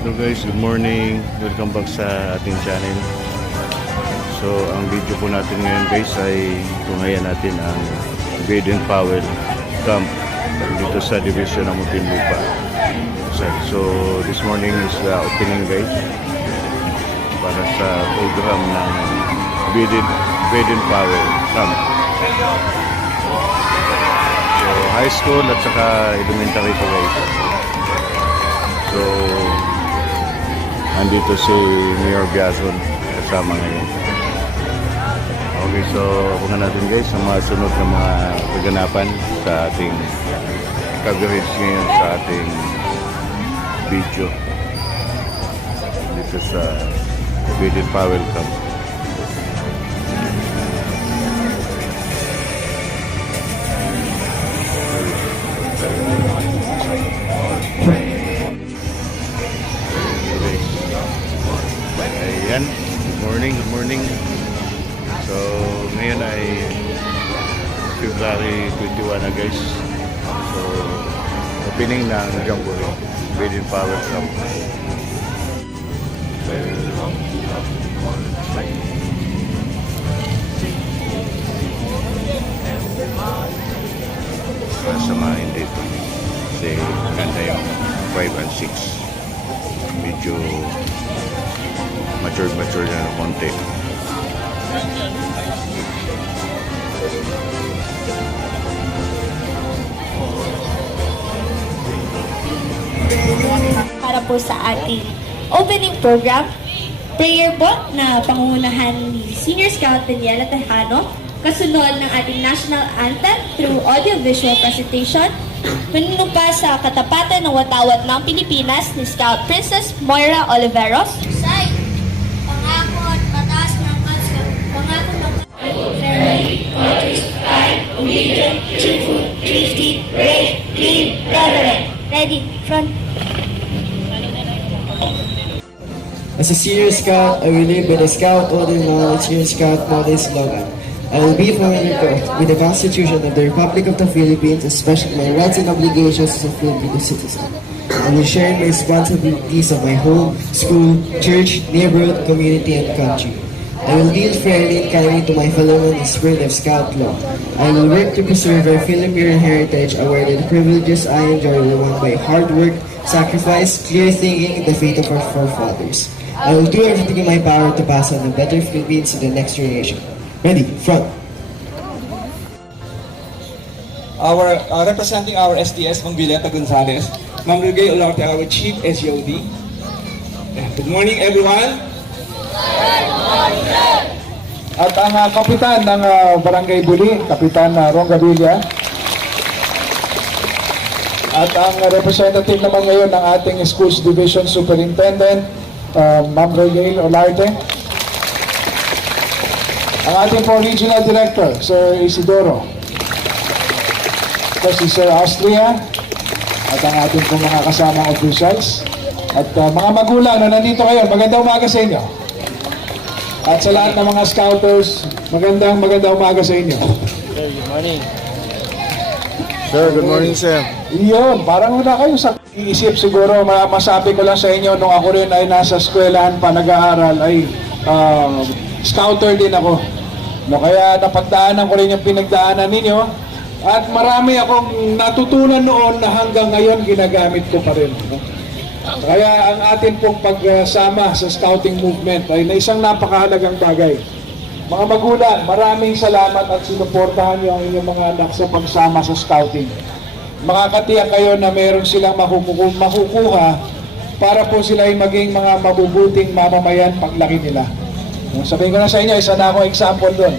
Hello guys, good morning. Welcome back sa ating channel. So, ang video po natin ngayon guys ay tungayan natin ang Baden Powell Camp dito sa division ng Muntinlupa. So, this morning is the opening guys para sa program ng Baden Powell Camp. So, high school at saka elementary po guys. So, andito si Mayor Biazon kasama ngayon. Okay, so abangan natin guys ang mga sunod na mga kaganapan sa ating coverage ngayon sa ating video dito sa Baden Powell Camp. Ayan, good morning. So, ngayon ay February 21 na guys. So, opening na ang Jamboree, Baden Powell Camp. Para sa mga hindi ito. Kasi ganda yung 5 and 6. Medyo mature na ng konti. Para po sa ating opening program, prayer po na pangungunahan ni Senior Scout Daniela Tejano, kasunod ng ating national anthem through audio-visual presentation, manunumpa sa katapatan ng watawat ng Pilipinas ni Scout Princess Moira Oliveros. Say, pangako at mataas ng kaso, pangako Fairly, conscious, kind, obedient, truthful, thrifty, brave, clean, reverent. Ready, front. As a senior scout, I will live by the Scout Order Model Senior Scout Model slogan. I will be familiar with the Constitution of the Republic of the Philippines, especially my rights and obligations as a Filipino citizen. I will share my responsibilities of my home, school, church, neighborhood, community, and country. I will deal fairly and kindly to my fellow men in the spirit of Scout law. I will work to preserve our Filipino heritage, aware that the privileges I enjoy were won by hard work, sacrifice, clear thinking, and the faith of our forefathers. I will do everything in my power to pass on the better Philippines to the next generation. Ready, front. Our representing our SDS, Mang Vileta Gonzalez, Mang Rugay Olarte, our Chief SGOD. Good morning, everyone. At ang kapitan ng Barangay Buli, Kapitan Ron Gavilla. At ang representative naman ngayon ng ating Schools Division Superintendent, Ma'am Rugay Olarte. Ang ating po Regional Director, Sir Isidoro. Si Sir Austria. At ang ating po mga kasamang officials. At mga magulang na nandito kayo, magandang umaga sa inyo. At sa lahat ng mga scouters, magandang umaga sa inyo. Good morning. Sir, good morning sir. Iyon, parang wala kayo sa iisip siguro. Masabi ko lang sa inyo, nung ako rin ay nasa eskwelahan pa nag-aaral, ay scouter din ako. No, kaya napagdaanan ko rin yung pinagdaanan ninyo. At marami akong natutunan noon na hanggang ngayon ginagamit ko pa rin. No? Kaya ang atin pong pagsama sa scouting movement ay na isang napakahalagang bagay. Mga magulang, maraming salamat at sinuportahan niyo ang inyong mga anak sa pagsama sa scouting. Makakatiyak kayo na meron silang makukuha para po sila ay maging mga mabubuting mamamayan paglaki nila. Sabihin ko na sa inyo, isa na ako example doon.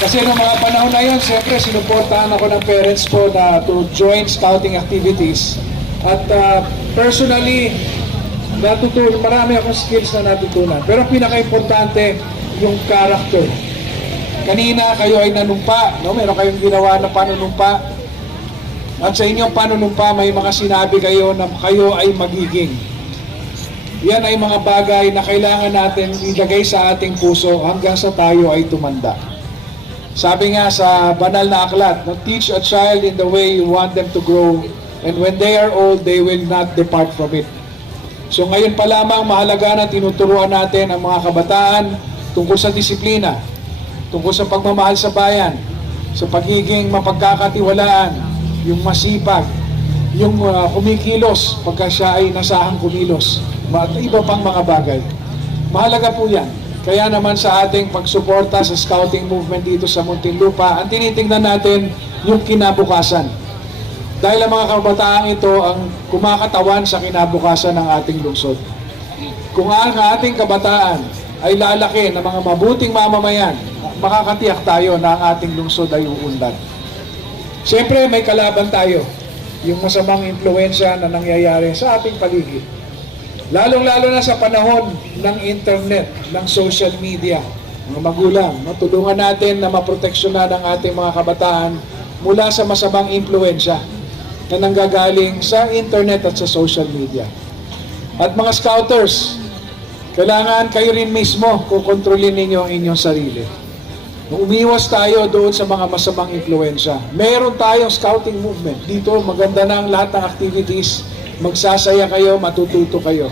Kasi noong mga panahon na yun, siyempre sinuportahan ako ng parents ko na to join scouting activities. At personally, marami akong skills na natutunan. Pero pinaka-importante, yung character. Kanina kayo ay nanumpa, no? Meron kayong ginawa na panunumpa. At sa inyong panunumpa, may mga sinabi kayo na kayo ay magiging. Yan ay mga bagay na kailangan natin ilagay sa ating puso hanggang sa tayo ay tumanda. Sabi nga sa banal na aklat, teach a child in the way you want them to grow, And when they are old, they will not depart from it. So ngayon pa lamang mahalaga na tinuturuan natin ang mga kabataan tungkol sa disiplina, tungkol sa pagmamahal sa bayan, sa pagiging mapagkakatiwalaan, yung masipag, yung kumikilos pagka siya ay nasahang kumilos, at iba pang mga bagay. Mahalaga po yan. Kaya naman sa ating pagsuporta sa scouting movement dito sa Muntinlupa, ang tinitingnan natin yung kinabukasan. Dahil ang mga kabataang ito ang kumakatawan sa kinabukasan ng ating lungsod. Kung ang ating kabataan ay lalaki ng mga mabuting mamamayan, makakatiyak tayo na ang ating lungsod ay uunlad. Siyempre may kalaban tayo, yung masamang impluensya na nangyayari sa ating paligid. Lalong-lalo na sa panahon ng internet, ng social media. Mga magulang, matulungan natin na maproteksyonan ang ating mga kabataan mula sa masamang impluensya na nanggagaling sa internet at sa social media. At mga scouters, kailangan kayo rin mismo kukontrolin ninyo ang inyong sarili. Umiwas tayo doon sa mga masamang impluensya. Meron tayong scouting movement. Dito maganda na ang lahat ng activities. Magsasaya kayo, matututo kayo.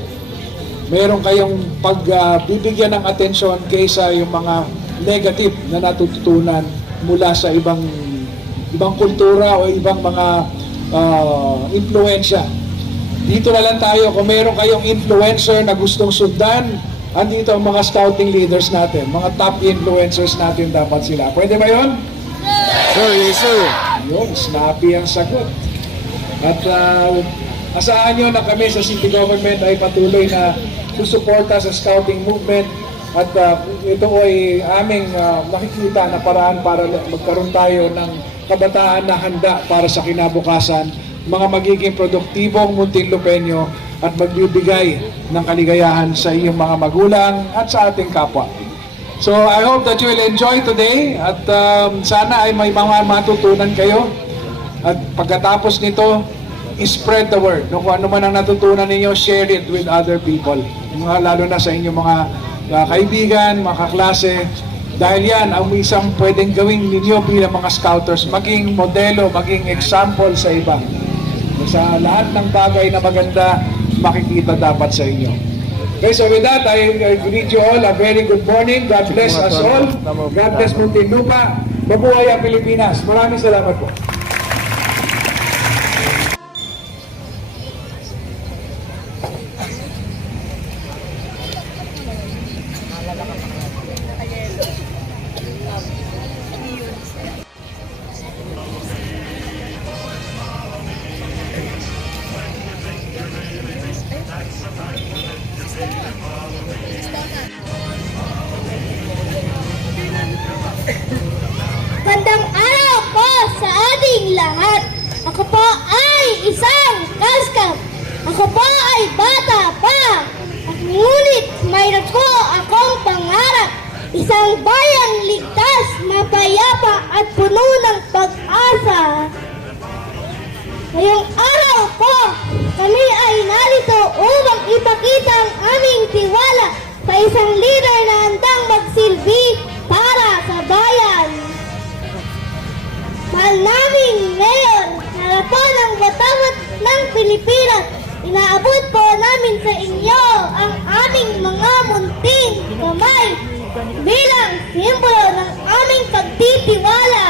Meron kayong pagbibigyan ng atensyon kaysa yung mga negative na natututunan mula sa ibang kultura o ibang mga influensya. Dito na lang tayo, kung meron kayong influencer na gustong sundan, andito ang mga scouting leaders natin, mga top influencers natin dapat sila. Pwede ba yun? Sir, yes sir. Yun, snappy ang sagot. At asahan nyo na kami sa city government ay patuloy na susuporta sa scouting movement at ito ay aming makikita na paraan para magkaroon tayo ng kabataan na handa para sa kinabukasan, mga magiging produktibong Muntinlupeño at magbibigay ng kaligayahan sa iyong mga magulang at sa ating kapwa. So I hope that you will enjoy today at sana ay may mga matutunan kayo at pagkatapos nito, spread the word. No, kung ano man ang natutunan ninyo, share it with other people. Lalo na sa inyong mga kaibigan, mga kaklase. Dahil yan, ang isang pwedeng gawin ninyo bilang mga scouters, maging modelo, maging example sa iba. Sa lahat ng bagay na maganda, makikita dapat sa inyo. Okay, so with that, I greet you all a very good morning. God bless us all. God bless Muntinlupa. Mabuhay ang Pilipinas. Maraming salamat po. Magandang araw po sa ating lahat. Ako po ay isang kaskap. Ako po ay bata pa. Ngunit mayroon po akong pangarap. Isang bayang ligtas, mapayapa at puno ng pag-asa. Ngayong araw po, kami ay narito upang ipakita ang aming tiwala sa isang leader na handang magsilbi para sa bayan. Mahal naming Mayor, harapan ng Batangas ng Pilipinas, inaabot po namin sa inyo ang aming mga munting kamay bilang simbolo ng aming pagtitiwala.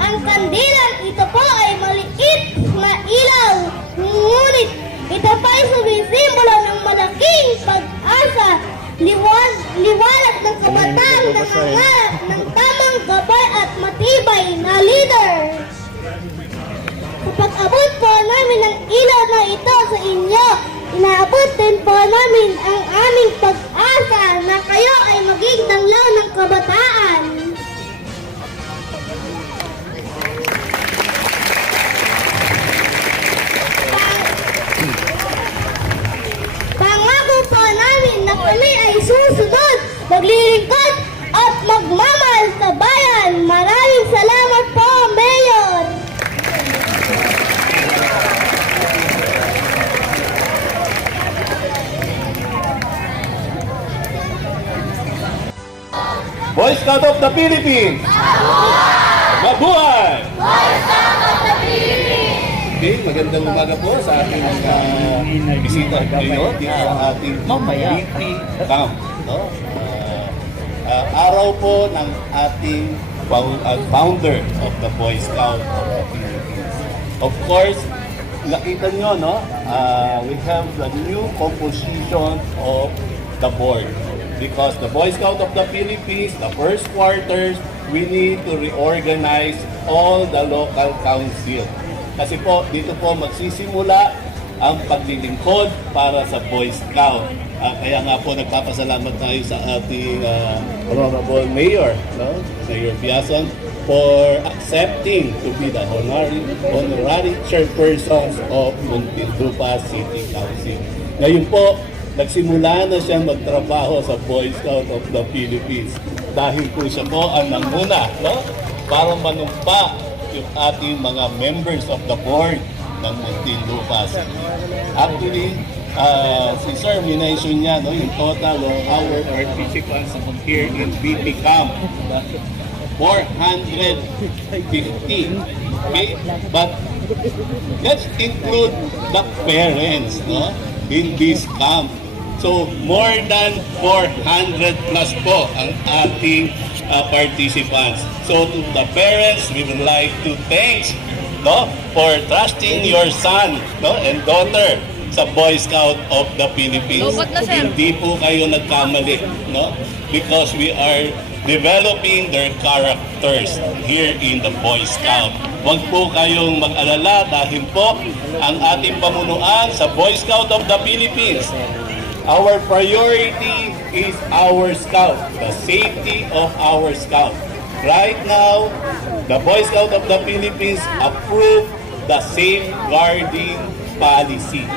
Ang kandilang ito po ay maliit na ilaw, ngunit ito pa ay sumisimbolo ng malaking pag-asa, liwanag ng kabataan na nangangarap ng tamang gabay at matibay na leader. Sa pag-abot po namin ng ilaw na ito sa inyo, inaabot din po namin ang aming pag-asa na kayo ay maging tanglaw ng kabataan. Pangako po namin na kami ay susunod, maglilingkod at magmamahal sa bayan. Maraming salamat po, Mayor! Boy Scout of the Philippines! Mabuhay! Boy Scout of the Philippines! Okay, magandang umaga po sa ating mga bisita ngayon dito sa ating community camp. No? Araw po ng ating founder of the Boy Scout of the Philippines. Of course, nakita nyo, no? We have the new composition of the board. Because the Boy Scout of the Philippines, the first quarters, we need to reorganize all the local council. Kasi po, dito po magsisimula ang paglilingkod para sa Boy Scout. Kaya nga po nagpapasalamat tayo sa ating honorable mayor, no? Mayor Biason, for accepting to be the honorary chairperson of Muntinlupa City Council. Ngayon po, nagsimula na siya magtrabaho sa Boy Scout of the Philippines dahil po siya po ang nanguna, no? Para manumpa yung ating mga members of the board ng Muntinlupa City. Actually, si Sir minention niya, no, yung total of our participants here in BP Camp, 450. Okay? But let's include the parents, no, in this camp. So, more than 400 plus po ang ating participants. So, to the parents, we would like to thank, no, for trusting your son, no, and daughter sa Boy Scout of the Philippines. Hindi po kayo nagkamali, no? Because we are developing their characters here in the Boy Scout. Huwag po kayong mag-alala dahil po ang ating pamunuan sa Boy Scout of the Philippines, our priority is our scout, the safety of our scout. Right now, the Boy Scout of the Philippines approved the safeguarding policy.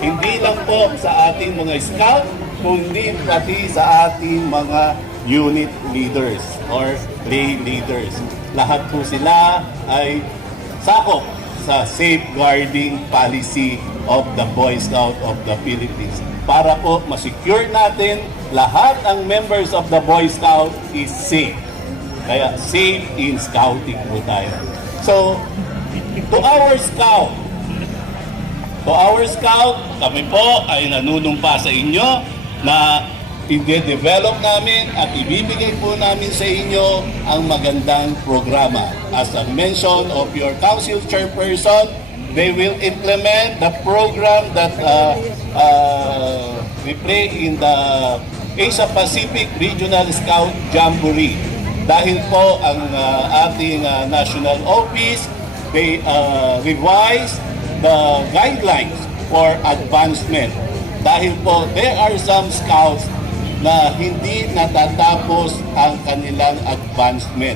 Hindi lang po sa ating mga scout, kundi pati sa ating mga unit leaders or lay leaders. Lahat po sila ay sakop sa safeguarding policy of the Boy Scout of the Philippines. Para po ma-secure natin lahat ang members of the Boy Scout is safe. Kaya safe in scouting po tayo. So, to our scout, kami po ay nanunumpa sa inyo na i-develop namin at ibibigay po namin sa inyo ang magandang programa. As a mention of your council chairperson, they will implement the program that we play in the Asia Pacific Regional Scout Jamboree. Dahil po ang ating national office, they revise the guidelines for advancement. Dahil po there are some scouts na hindi natatapos ang kanilang advancement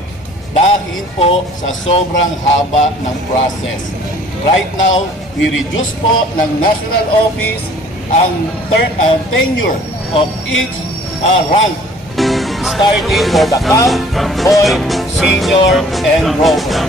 dahil po sa sobrang haba ng process. Right now, ni-reduce po ng national office ang tenure of each rank, starting for the camp, boy, senior, and rover.